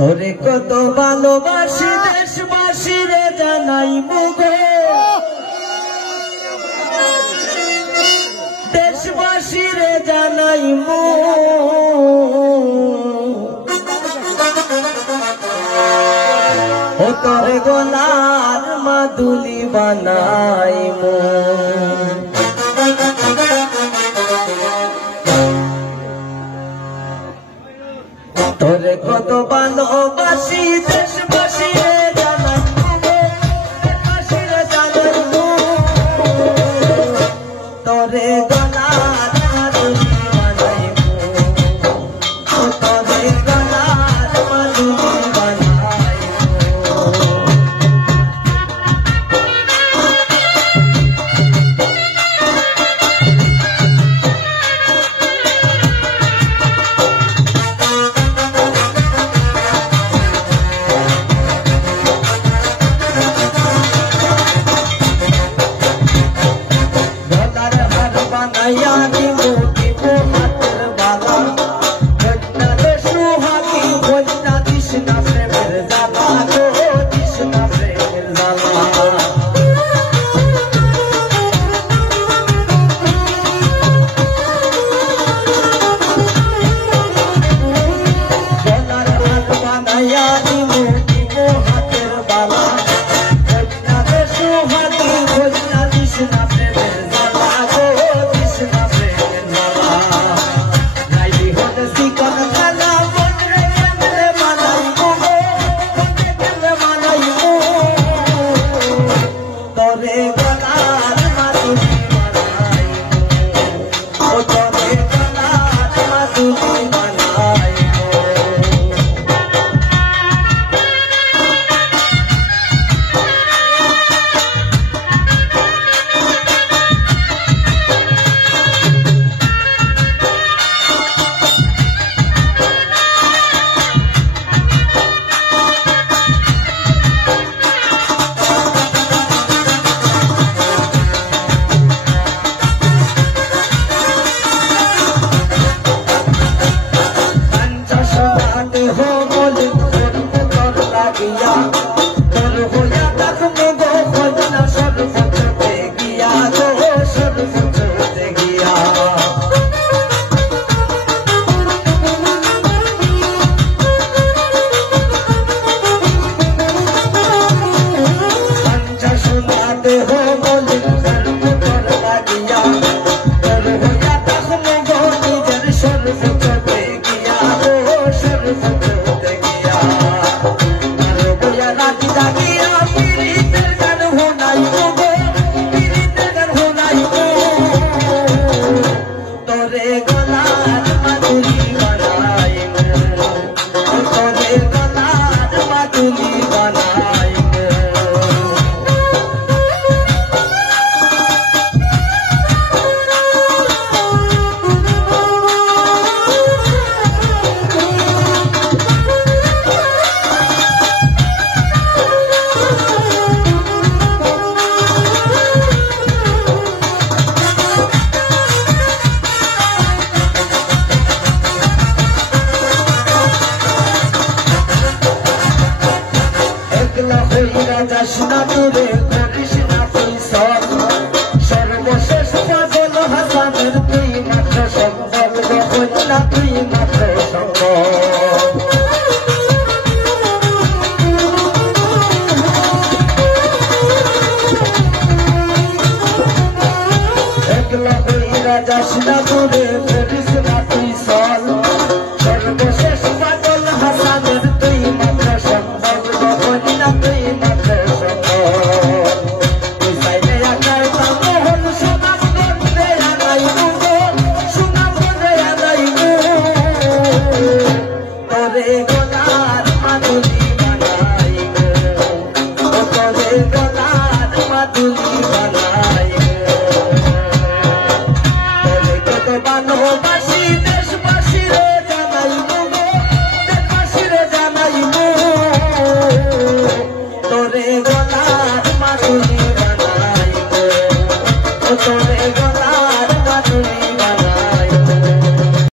তোরে কত ভালোবাসি দেশবাসী রে জানাই মুগো দেশবাসী রে জানাই মু ও তোরে গলার মাদুলি বানাই মু তোরে কত ভালোবাসি দেশবাসী রে জানাই দেশবাসী রে জানাই মু তোরে গলার মাদুলি বানাই মু ও তোরে গলার মাদুলি বানাই या मोती को हाथर वाला घटना दे सुहागी घटना दिशना से मिल जाला तो दिशना से मिल जाला डॉलर हाथ बनाया मोती को हाथर वाला घटना दे सुहागी घटना दिशना से मिल जाला Krishna Ture Krishna Pisal Sarvashesh Pagol Hasanir Tui Matra Sambal Gohna Tui Matra Sambal Ekla Hoira Krishna Ture Krishna Pisal Sarvashesh Pagol Hasanir Tui Matra Sambal Gohna Tui Matra Sambal